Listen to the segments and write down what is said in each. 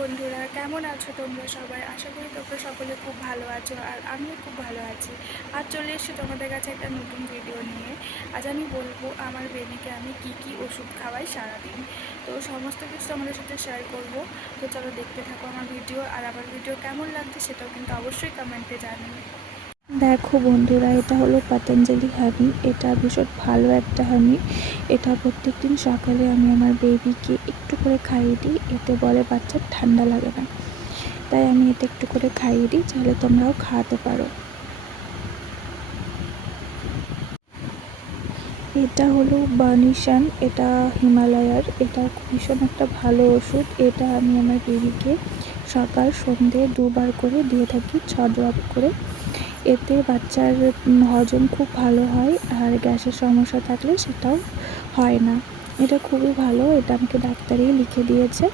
বন্ধুরা, কেমন আছো তোমরা সবাই? আশা করি তোমরা সকলে খুব ভালো আছো আর আমিও খুব ভালো আছি। আর চলে এসেছি তোমাদের কাছে একটা নতুন ভিডিও নিয়ে। আজ আমি বলব, আমার বেবিকে আমি কি কি ওষুধ খাওয়াই সারাদিন। তো সমস্ত কিছু তোমাদের সাথে শেয়ার করব। তো চলো দেখতে থাকো আমার ভিডিও আর আমার ভিডিও কেমন লাগছে সেটাও কিন্তু অবশ্যই কমেন্টে জানিও। দেখো বন্ধুরা, এটা হলো পতঞ্জলি হানি। এটা ভীষণ ভালো একটা হানি। এটা প্রত্যেক দিন সকালে আমি আমার বেবিকে একটু করে খাইয়ে দিই। এতে বলে বাচ্চার ঠান্ডা লাগে না। তাই আমি এটা একটু করে খাইয়ে দিই, চাইলে তোমরাও খাওয়াতে পারো। এটা হলো বানিশান, এটা হিমালয়ার। এটা ভীষণ একটা ভালো ওষুধ। এটা আমি আমার বেবিকে সকাল সন্ধে দুবার করে দিয়ে থাকি ছ ড্রপ করে। এতে বাচ্চার হজম খুব ভালো হয় আর গ্যাসের সমস্যা থাকলে সেটাও হয় না। এটা খুবই ভালো, এটা আমাকে ডাক্তারই লিখে দিয়েছে।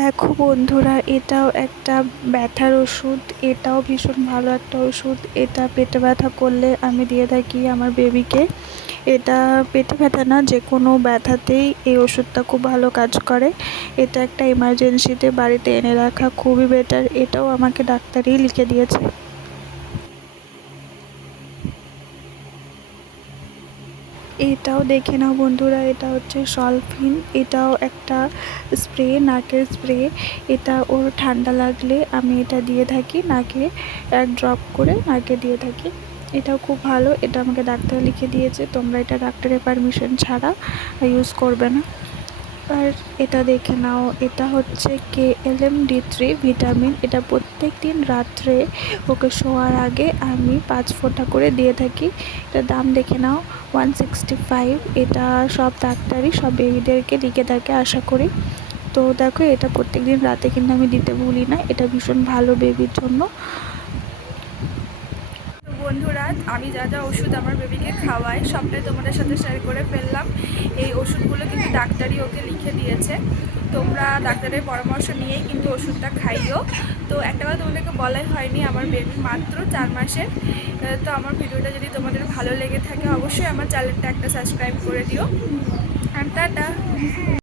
দেখো বন্ধুরা, এটাও একটা ব্যথার ওষুধ, এটাও ভীষণ ভালো একটা ওষুধ। এটা পেটে ব্যথা করলে আমি দিয়ে থাকি আমার বেবিকে এটা পেটে ব্যথা না যে কোনো ব্যথাতেই এই ওষুধটা খুব ভালো কাজ করে। এটা একটা এমার্জেন্সিতে বাড়িতে এনে রাখা খুবই বেটার এটাও আমাকে ডাক্তারই লিখে দিয়েছে। এটাও দেখে নাও বন্ধুরা, এটা হচ্ছে সলফিন, এটাও একটা স্প্রে নাকের স্প্রে এটা ওর ঠান্ডা লাগলে আমি এটা দিয়ে থাকি, নাকে এক ড্রপ করে নাকে দিয়ে থাকি। এটাও খুব ভালো, এটা আমাকে ডাক্তার লিখে দিয়েছে, তোমরা এটা ডাক্তারের পারমিশন ছাড়া ইউজ করবে না। আর এটা দেখে নাও, এটা হচ্ছে K L M D three vitamin এটা প্রত্যেক দিন রাত্রে ওকে শোয়ার আগে আমি পাঁচ ফোঁটা করে দিয়ে থাকি। এটার দাম দেখে নাও ওয়ান সিক্সটি ফাইভ এটা সব ডাক্তারই, সব বেবিদেরকে লিখে থাকে, আশা করি। তো দেখো, এটা প্রত্যেক দিন রাতে কিন্তু আমি দিতে ভুলি না, এটা ভীষণ ভালো বেবির জন্য। বন্ধুরা আমি যা যা ওষুধ আমার বেবিকে খাওয়াই, সবটাই তোমাদের সাথে শেয়ার করে ফেললাম। এই ওষুধগুলো কিন্তু ডাক্তারই ওকে লিখে দিয়েছে। তোমরা ডাক্তারের পরামর্শ নিয়েই কিন্তু ওষুধটা খাইও। তো একটা কথা তোমাদেরকে বলাই হয়নি, আমার বেবি মাত্র চার মাসের। তো আমার ভিডিওটা যদি তোমাদের ভালো লেগে থাকে, অবশ্যই আমার চ্যানেলটা একটা সাবস্ক্রাইব করে দিও। আর টাটা!